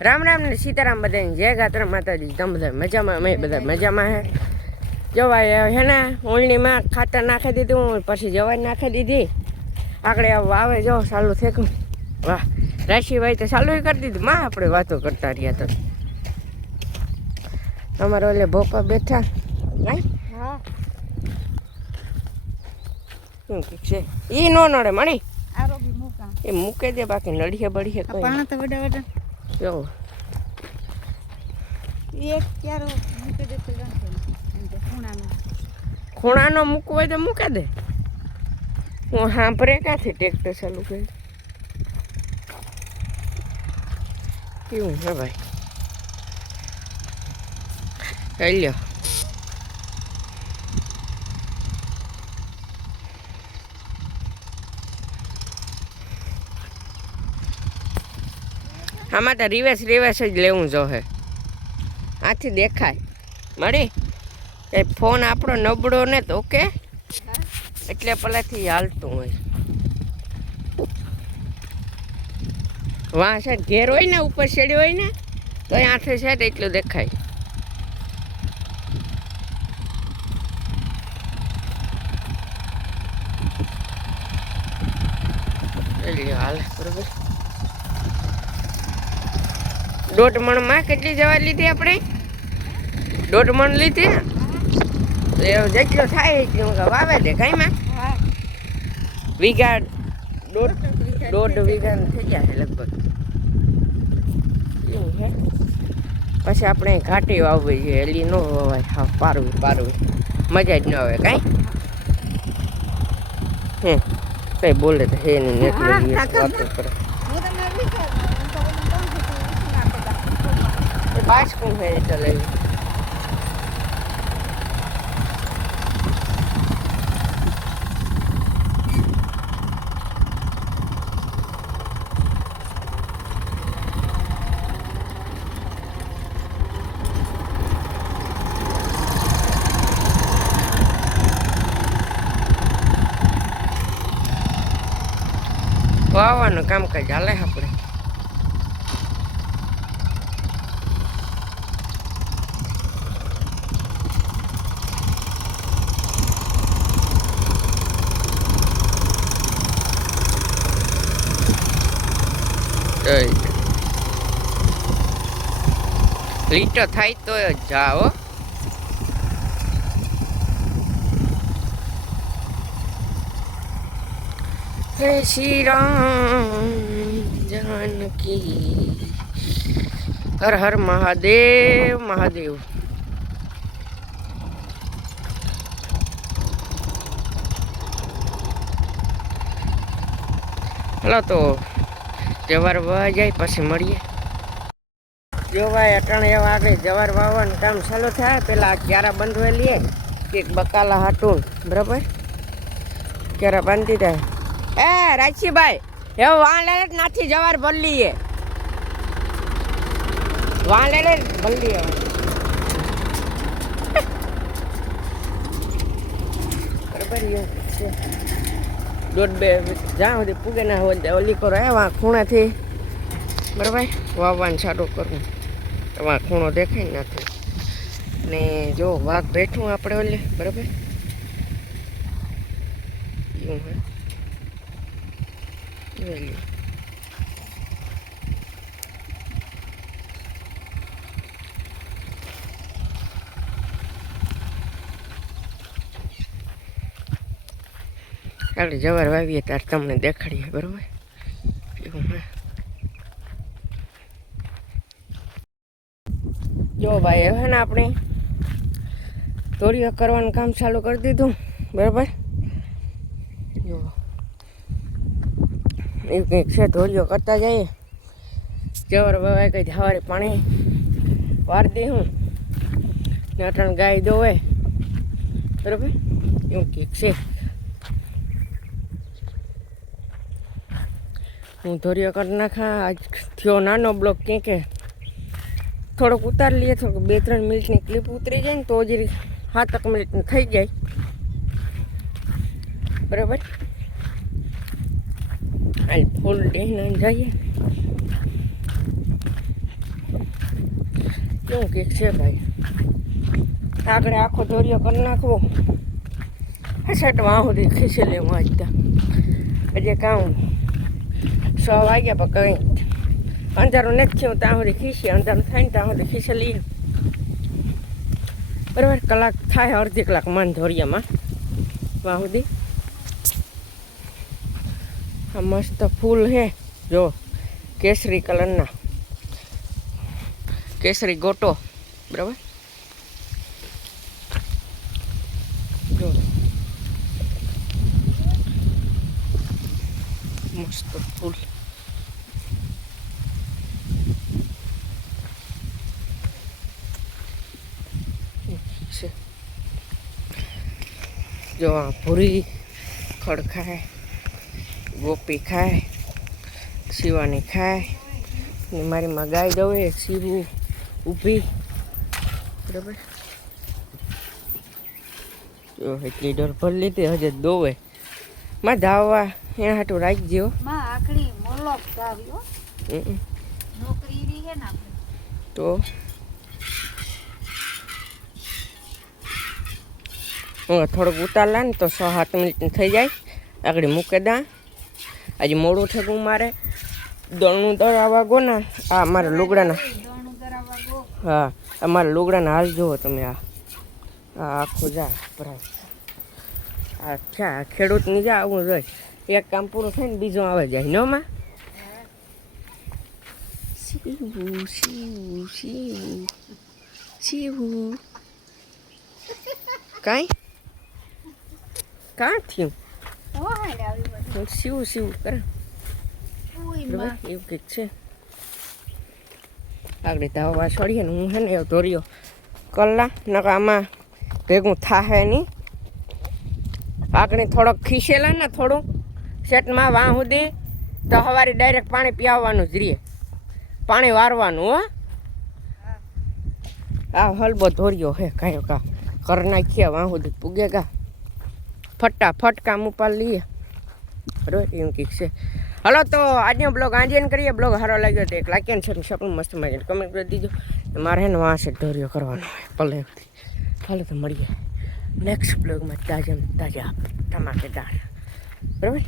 રામ રામ ને સીતારામ બધાને જય ગાત્રા માતાજી. તમે બધા મજામાં? અમે બધા મજામાં હે. જવાય હે ને ઓળણીમાં ખાતર નાખી દીધું, પછી જવાય નાખી દીધી. આગળ વાવે જો ચાલુ થેકું. વાહ, રાશિભાઈ તો ચાલુ કરી દીધું. માં આપણે વાતો કરતા રહ્યા તો અમારે ઓલે ભોપા બેઠા કાંઈ શું છે એ નો નડે મણી એ મૂકે દે, બાકી નડીએ બળીએ પાણા તો વડા વડા જો એક ક્યારો મૂકી દે તો ખૂણાનો મૂકવો હોય તો મૂકે દે. હું સાંભળે ક્યાંથી ટ્રેક્ટર ચાલુ કરી કેવું હે ભાઈ? કઈ લ્યો આમાં તો રિવેસ જ લેવું જોહે. આથી દેખાય મળી એ ફોન આપણો નબળો ને તો ઓકે, એટલે પહેલાંથી હાલતું હોય. વાં છે ઘેર હોય ને ઉપર શેડી હોય ને તો આથી છે એટલું દેખાય. હાલે બરોબર. 1.5 મણમાં કેટલી જવા લીધી આપણે? 1.5 મણ લીધી ને તો એ જેટલો થાય એટલું વાવે દે. કઈ માં વીઘા 1.5 વીઘા થઈ ગયા છે લગભગ. એવું છે. પછી આપણે ઘાટી વાવવી જોઈએ, એલી ન વાવાય. હા પારવી મજા જ ન આવે. કાંઈ હે કઈ બોલે તો હે નહીં નીકળી વાતો કરે. બાજ કોણ હે ચલે વાવવાનું કામકાજ હાલે આપણે. લીટો થાય તો જાઓ. હે શ્રી રામ જાનકી હર હર મહાદેવ મહાદેવ. હલો તો જવાર વાવા જાય પછી મળીએ. જો ભાઈ અટાણે એવા આગળ જવાર વાવવાનું કામ ચાલુ થાય. પેલા ક્યારા બાંધવા લઈએ કે બકાલા હાટું બરાબર. ક્યારા બાંધી દે. એ રાજીભાઈ એવું વાં લે નાથી જવાર ભરી લઈએ. વાં લે ભરી લઈએ. બરાબર એવું છે. 1.5 જ્યાં સુધી પૂગે ના હોય ઓલી કરો એવા ખૂણાથી બરાબર વાવવાનું ચાલુ કરવું. તમારા ખૂણો દેખાય નથી ને જો વાઘ બેઠું આપણે ઓલે બરાબર એવું હે. આપણે જવાર વાવીએ ત્યારે તમને દેખાડીએ બરાબર એવું હે. જો ભાઈ હવે ને આપણે તોડીઓ કરવાનું કામ ચાલુ કરી દીધું બરાબર. જો એવું કંઈક છે. તોડીઓ કરતા જઈએ. જવાર વાવાય કંઈ સવારે પાણી વાર દે હું ને અટણ ગાય દોવે બરાબર એવું કંઈક છે. હું ધોરીઓ કરી નાખા. આજ થયો નાનો બ્લોક ક્યાંક થોડોક ઉતારી લઈએ. થોડુંક 2-3 મિનિટની ક્લિપ ઉતરી જાય ને તો જ 7 મિનિટની થઈ જાય બરાબર. હાલ ફૂલ ડેહીને જઈએ. કેવું કંઈક છે ભાઈ. આગળ આખો દોરિયો કરી નાખવો. સેટ વાહ સુધી ખીસી લેવું આજ ત્યાં. હજી કામ 6 વાગ્યા પણ કંઈ અંધારું નથી થયું ત્યાં સુધી ખીસીએ. અંધારું થાય ને ત્યાં સુધી ખીસી લઈએ. બરાબર, કલાક થાય, અડધી કલાક મન ધોરિયામાં વાહ સુધી. આ મસ્ત ફૂલ છે જો, કેસરી કલરના, કેસરી ગોટો. બરાબર, જો મસ્ત ફૂલ. જો આ ભૂરી ખડ ખાય, ગોપી ખાય, શિવાની ખાય ને મારી માં ગાય દવે શીવું ઊભી. બરાબર, જો એટલી ડર ભરી લીધી, હજે દોવે માં ધાવવા એના હાટું રાખજો. માં આખડી મોલોક ગાવ્યો નોકરી રી હે ને આપણે તો હું થોડુંક ઉતારલા ને તો 6-7 મિનિટ થઈ જાય. આગળ મૂકે દા. આજે મોડું થયું મારે દળનું દળાવા ગો ને. આ મારા લુગડાના, દોણું કરાવવા ગો. હા અમારા લુગડાના હાલ જુઓ તમે. આ આખું જા ભરાય. આ ક્યાં ખેડૂતની જા આવું જોઈએ. એક કામ પૂરું થાય ને બીજું આવે જાય નો માં. શીવું શીવું શીવું શીવું કાંઈ કાં થયું ઓ હાડે આવી બધું શીવું શીવું કરે. ઓય બરાબર, માં એવું કંઈક છે. આગળ ધાવા છોડીએ ને હું છે ને એવો ધોર્યો કલા નકા આમાં ભેગું થાહે નહીં. આગળ થોડોક ખીસેલા ને થોડું સેટમાં વાં સુધી તો સવારે ડાયરેક્ટ પાણી પીવવાનું જ રહીએ. પાણી વારવાનું હો. આ હલબો ધોર્યો હે કાંઈ કા કર નાખ્યા વાં સુધી પૂગે ગા. ફટાફટ કામ ઉપર લઈએ. બરાબર, એમ કંઈક છે. હલો તો આજનો બ્લોગ આજે કરીએ. બ્લોગ સારો લાગ્યો તો એક લાઈક એન્ડ શેર સપનું મસ્ત મજા કમેન્ટ કરી દીજો. મારે ને વાં છે ધોર્યો કરવાનો હોય પલે. હાલો તો મળીએ નેક્સ્ટ બ્લોગમાં તાજા તાજા ધમાકેદાર. બરાબર.